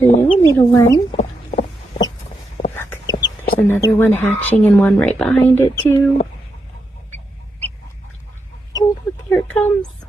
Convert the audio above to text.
Hello, little one. Look, there's another one hatching and one right behind it too. Oh, look, here it comes.